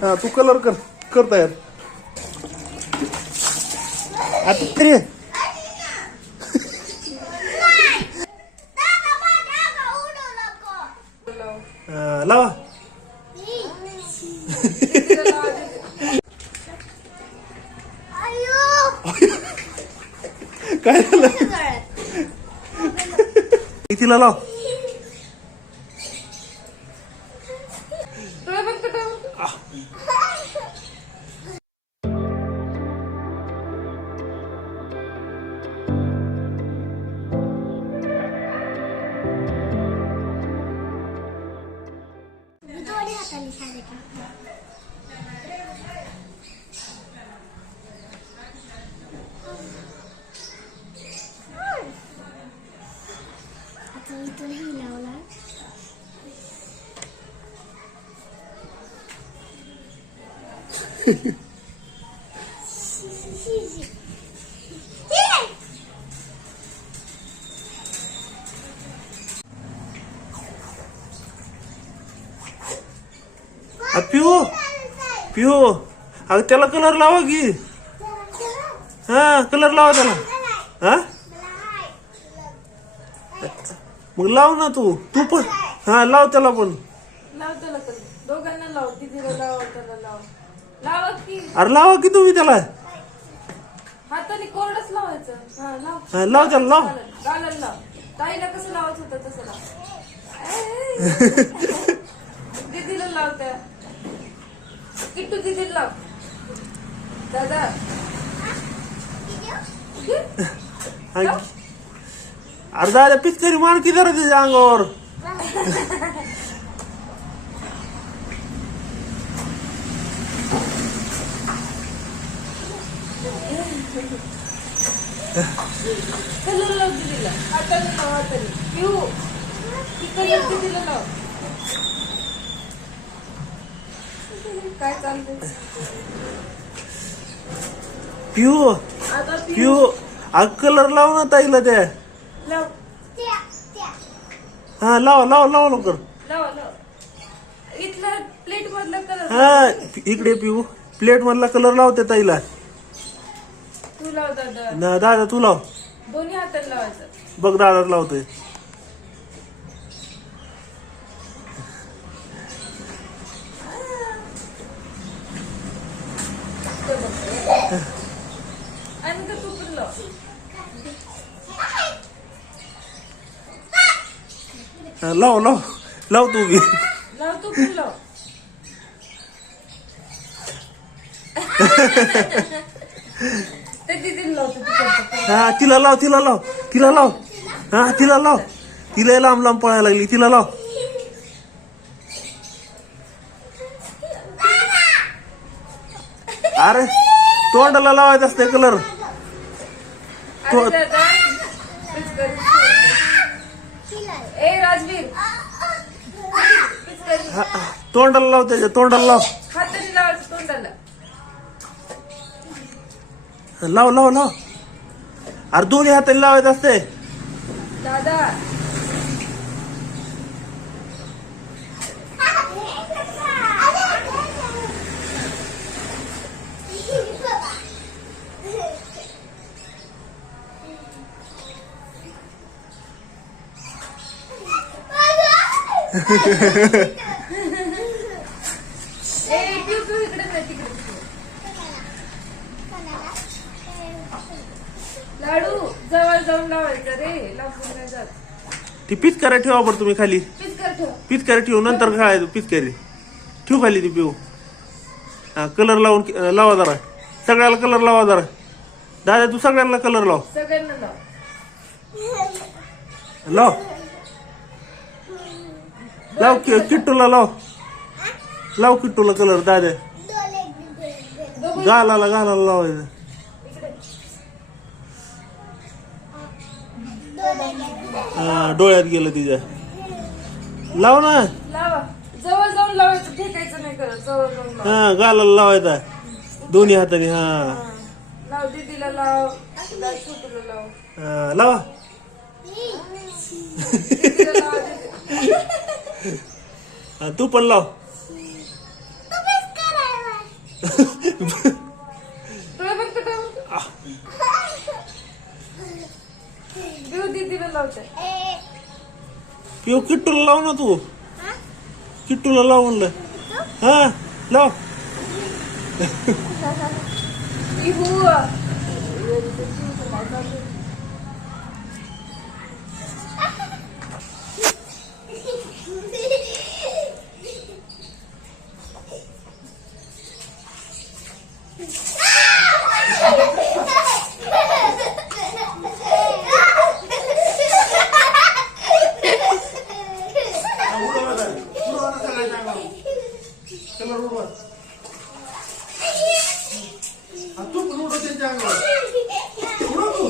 हा तू कलर कर कर तयार. आता तरी. लावा. काय झालं? तिला लाव? पिओ पिओ पिऊ. अगं त्याला कलर लावा की. हा कलर लावा त्याला. हा? मग लाव ना तू. तू पण. हा लाव त्याला पण. लाव त्याला दोघांना लाव. दीदीला लाव त्याला अरे लावा की तुम्ही त्याला? हाताने कोरडच लावायचं. हा लाव. हा, लाव त्याला लाव. गालन गालन लाव. ताईला कसं लावायचं होतं तसं लाव. ए, दीदीला लाव त्या. किट्टू दीदीला लाव. दादा. हा. अरे दादा पिचकरी मान की जरा त्याच्या अंगावर? कलर लाव दीदीला हाताने लाव हाताने पिऊ. ती कलर दीदीला लाव काय चालतंय पिऊ. आता पिऊ पिऊ अग कलर लाव ना ताईला त्या. लाव हा लाव लाव लाव लवकर. लाव लाव इथलं प्लेट मधलं कलर हा इकडे पिऊ. प्लेट मधला कलर लाव त्या ताईला. तू लाव दादा ना दादा तू लाव. दोन्ही हाताने लावायचं. बघ दादा लावतोय. ते बघ. आणि का तू पण लाव. हा, लाव लाव. लाव तू बी. लाव तू पण लाव. ते हा तिला लाव तिला लाव तिला लाव. हा तिला लाव. तिला लांब लांब पळायला लागली तिला लाव. अरे तोंडाला लावायचं असते कलर पिचकारी. तोंडाला लाव त्याच्या तोंडाला लाव हाताने लावायचं तोंडाला लाव लाव लाव. अरे दोन्ही हाताने लावायचं असते. दादा ए पिऊ पिऊ इकडे नाही तिकडे लाडू जवळ लावायचं रे नाही जात. ती पिचकारी ठेवा बरं तुम्ही खाली. पिचकर ठेव. पिचकारी ठेवू नंतर खेळायचं पिचकारी ठेवू खाली ती पिऊ. हा कलर लावून अं, लावा जरा. सगळ्याला कलर लावा जरा. दादा तू सगळ्यांना कलर लाव. सगळ्यांना लाव. लाव. लाव कि- किट्टूला लाव. लाव किट्टूला कलर दादा. गालाला गालाला लावायचं. डोळ्यात गेलं तिच्या. लाव ना. जवळ जाऊन लावायचं हा गाला लावायचा. दोन्ही हाताने हा. लावा तू पण लाव. पिऊ किट्टूला लाव ना तू हा? किट्टूला लाव म्हणलं हा लाव इहू कलर उडवा तू पण उडव त्यांच्या अंगावर उडव तू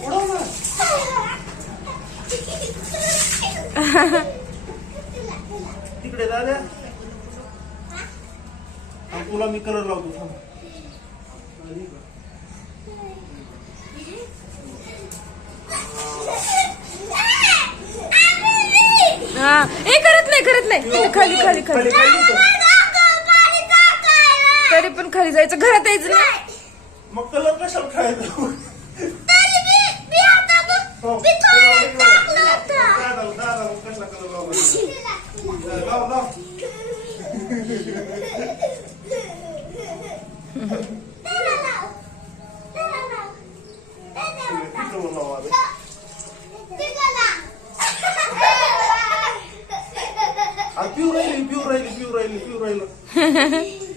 उडव ना तिकडे दाद्या हा, तुला मी कलर लावतो थांब. हा ए करत नाही करत नाही. खाली खाली खाली. तरी पण खाली जायचं. घरात यायचं नाही. मग कलर कशाला खेळायचा? हो, राहिली पिऊ राहिली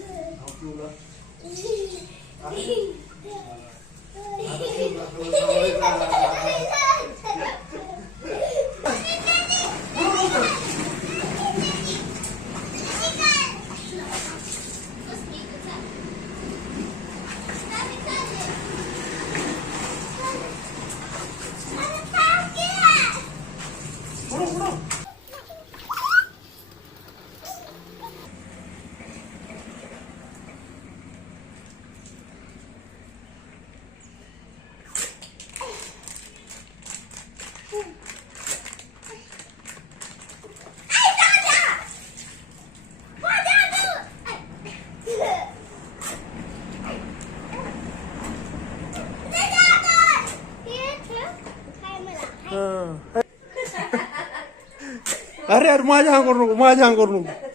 अरे अरे माझ्या अंगावर नको माझ्या अंगावर नको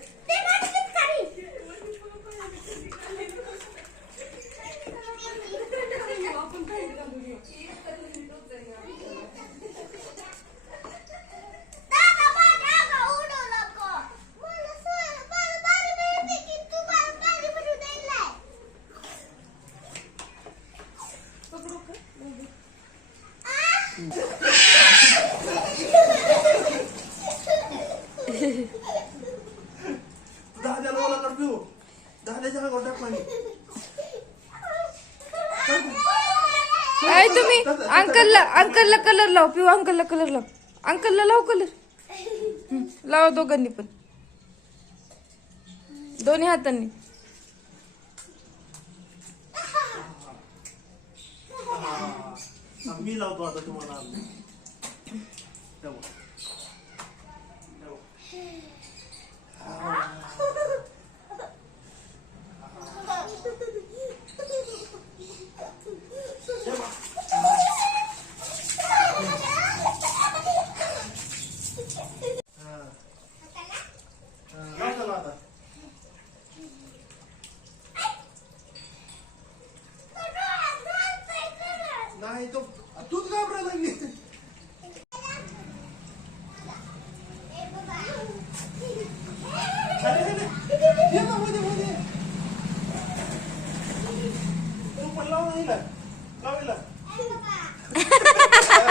दाद्याला मला कर पिऊ दाद्याच्या अंगावर टाक पाणी काय तुम्ही अंकलला अंकलला कलर लाव पिऊ अंकलला कलर लाव. अंकलला लाव कलर लावा दोघांनी पण. दोन्ही हातांनी. मी लावतो आता तुम्हाला.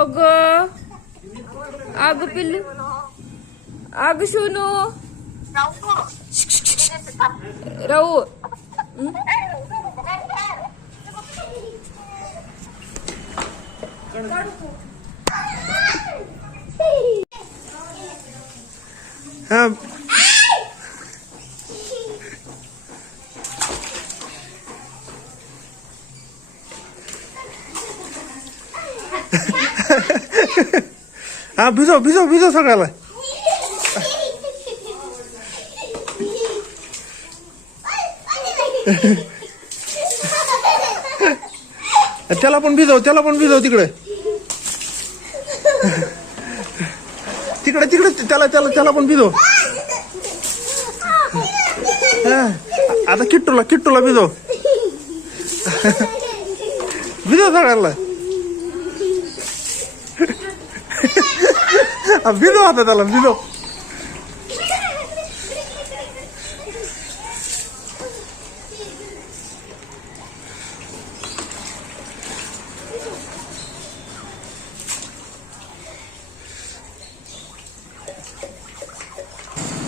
अग अग पिल्लू अग शोनू राहू. हा हा भिजव भिजव भिजव सगळ्याला. त्याला पण भिजव त्याला पण भिजव तिकडे. तिकडे तिकडे त्याला त्याला त्याला पण भिजव. हा. आता किट्टूला किट्टूला भिजव. भिजव सगळ्याला. हा, भिजव आता त्याला भिजव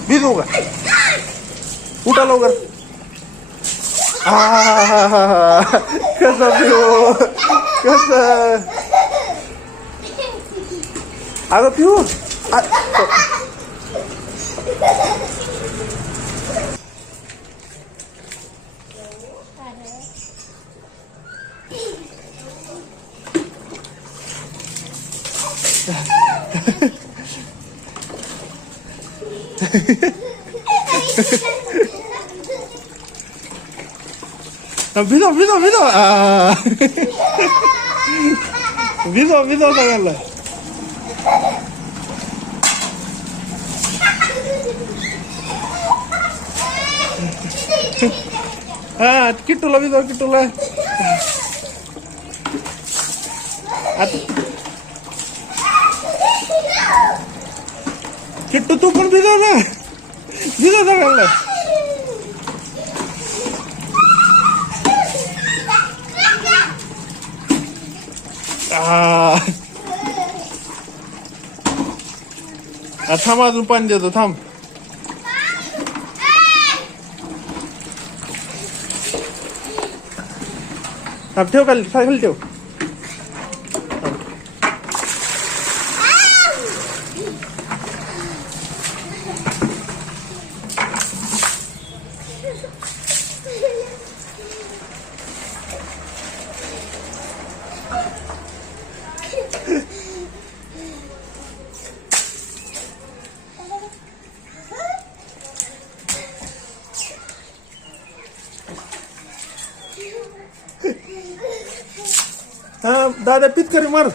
भिजवू का उठा लवकर आहाहाहा. कसं पिऊ कसं अगं पिऊ आ- भिजव भिजव भिजव आ. भिजव भिजव सगळ्यांना हा किट्टूला जाऊ किट्टूला. आता किट्टू तू पण भिजव ना. भिजव सगळ्यांना. आ. थांब अजून पाणी देतो थांब. थांब ठेव खाली खाली ठेव हा दादा पितकरी मार.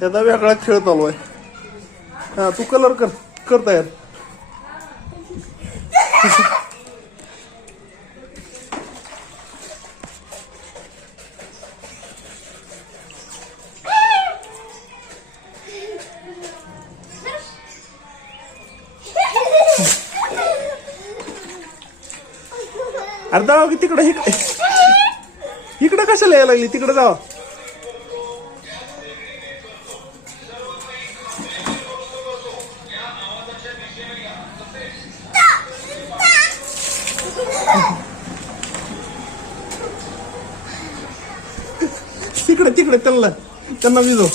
दादा वेगळा खेळ चालू आहे. हा तू कलर कर कर तयार. अरे जाव की तिकडे इकडे. इकडं कशाला यायला लागली? तिकडे जाव. तिकडे तिकडे त्यांना त्यांना भिजव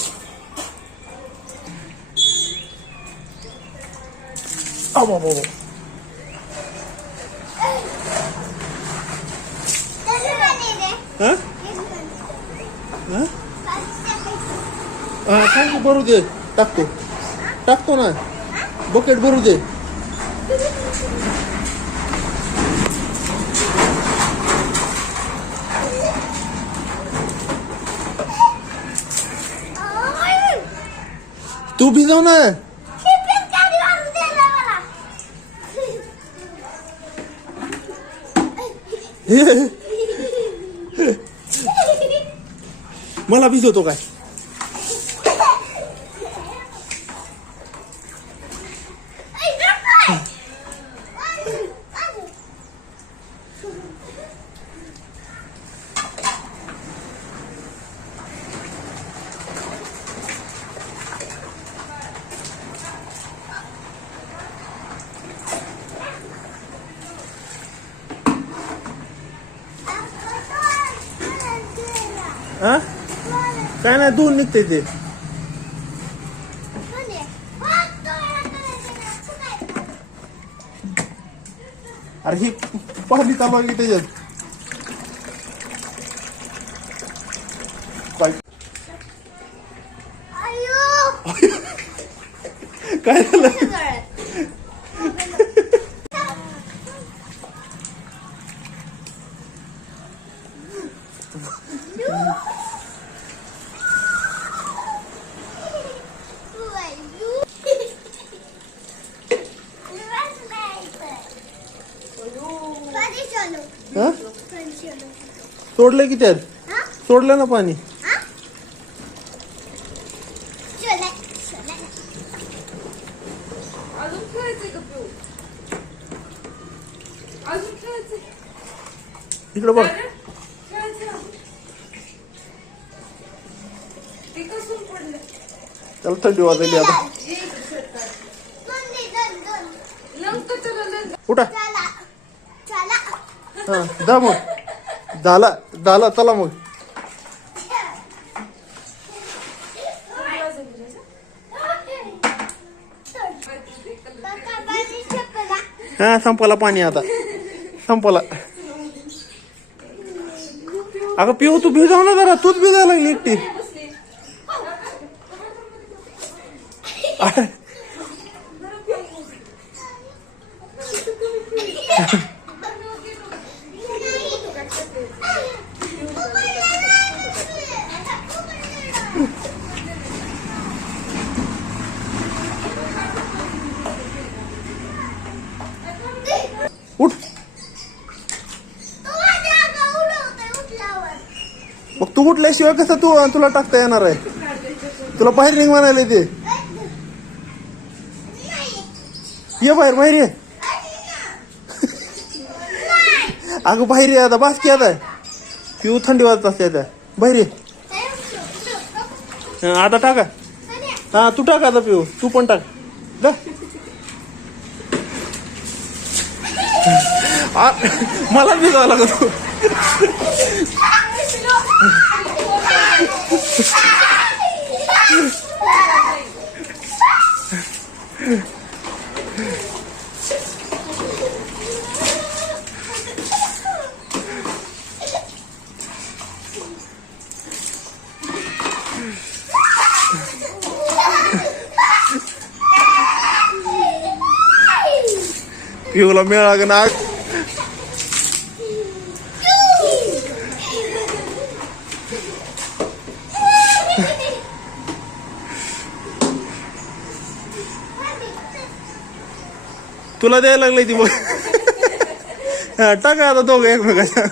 आ बाबा बाबा. त्याचं पाणी दे. हा? हा? हा, टाक भरू दे टाकतो टाकतो ना बकेट भरू दे ओय. तू भिजव ना ही पिचकारी मारून दिलं मला. हे, मला भिजवतो काय? काय नाही दूध निघते ते अरे ही पाणी चालू की त्याच्यात काय झालं सोडलं की त्यात सोडलं ना पाणी. अजून खेळायचंय का पिऊ? अजून खेळायचंय? इकडे बघ. खेळायचंय अजून. ते कसून पडलं? त्याला थंडी वाजायली आता. लंक त्याला लंक उठा. हा जा मग झाला. झालं चला मग. हा संपला पाणी आता. संपला. अगं पिऊ तू भिजाव ना जरा. तूच भिजायला लागली एकटी. फुटल्याशिवाय कसं तू तुला टाकता येणार आहे? तुला बाहेर निघ म्हणायला ते. ये बाहेर बाहेर ये. अगं बाहेर ये आता बास की आता. पिऊ थंडी वाजत असते आता. बाहेर ये. आता टाका. हा तू टाका आता पिऊ. तू पण टाक. मला भिजावं लागत Yuk, lamia lagi nak. तुला द्यायला लागलंय ती मग टाका आता दोघं एकमेकाच्या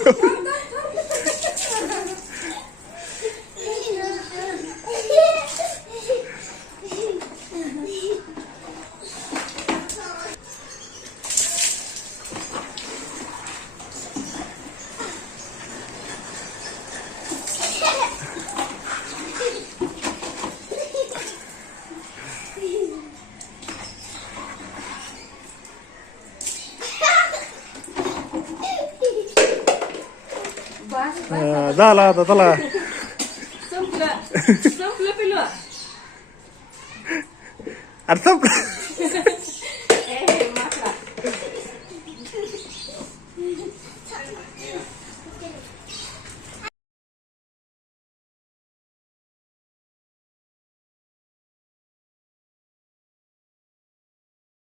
हा, झाला आता चला. संपलं. पिलवा अरे संपलं.